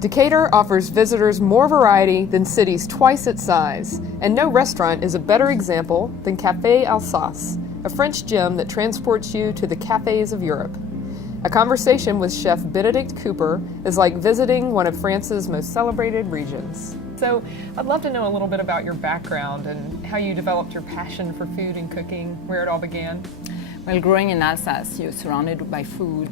Decatur offers visitors more variety than cities twice its size, and no restaurant is a better example than Café Alsace, a French gem that transports you to the cafes of Europe. A conversation with Chef Benedict Cooper is like visiting one of France's most celebrated regions. So I'd love to know a little bit about your background and how you developed your passion for food and cooking, where it all began. Well, growing in Alsace, you're surrounded by food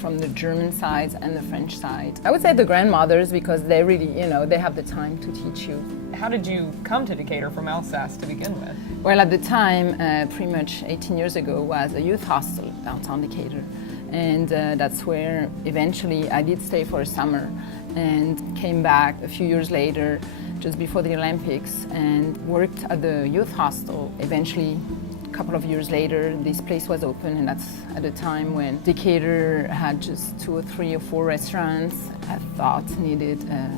from the German side and the French side. I would say the grandmothers, because they really, they have the time to teach you. How did you come to Decatur from Alsace to begin with? Well, at the time, pretty much 18 years ago, was a youth hostel downtown Decatur. And that's where eventually I did stay for a summer and came back a few years later, just before the Olympics, and worked at the youth hostel. Eventually, a couple of years later, this place was open, and that's at a time when Decatur had just 2 or 3 or 4 restaurants I thought needed a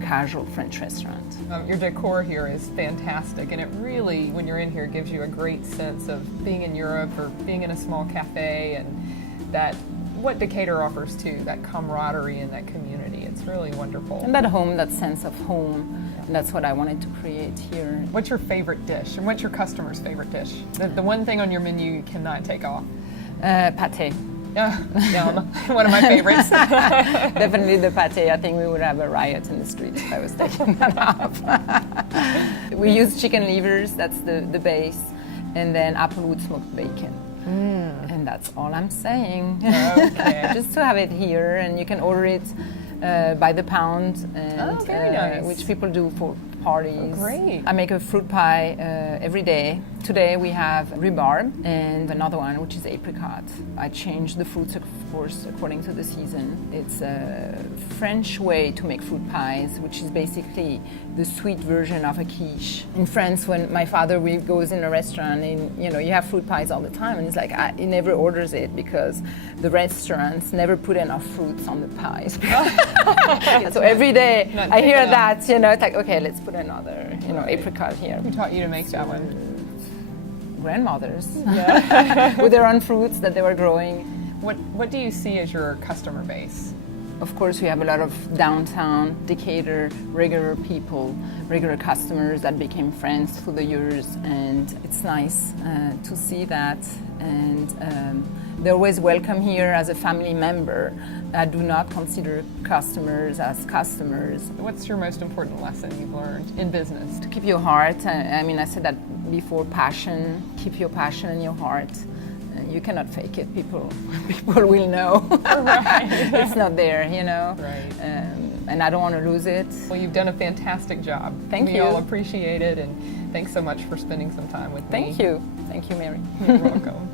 casual French restaurant. Your decor here is fantastic, and it really, when you're in here, gives you a great sense of being in Europe or being in a small cafe, and that what Decatur offers too, that camaraderie and that community. It's really wonderful. And that home, that sense of home. And that's what I wanted to create here. What's your favorite dish, and what's your customer's favorite dish? The one thing on your menu you cannot take off? Pâté. Yum. One of my favorites. Definitely the pâté. I think we would have a riot in the street if I was taking that off. We use chicken livers, that's the base, and then applewood smoked bacon. And that's all I'm saying. Okay. Just to have it here, and you can order it by the pound, and very nice. which people do for parties. Oh, great. I make a fruit pie every day. Today we have rhubarb and another one which is apricot. I change the fruits, of course, according to the season. It's a French way to make fruit pies, which is basically the sweet version of a quiche. In France, when my father goes in a restaurant, and you have fruit pies all the time, and it's like he never orders it because the restaurants never put enough fruits on the pies. So every day I hear that, it's like, okay, let's put another, apricot here. Who taught you to make that one? Grandmothers, with their own fruits that they were growing. What do you see as your customer base? Of course, we have a lot of downtown Decatur regular people, regular customers that became friends through the years, and it's nice to see that. And they're always welcome here as a family member. I do not consider customers as customers. What's your most important lesson you've learned in business? To keep your heart. I said that before, passion. Keep your passion in your heart. You cannot fake it. People will know. Right. It's not there, Right. And I don't want to lose it. Well, you've done a fantastic job. Thank you. We all appreciate it, and thanks so much for spending some time with me. Thank you. Thank you, Mary. You're welcome.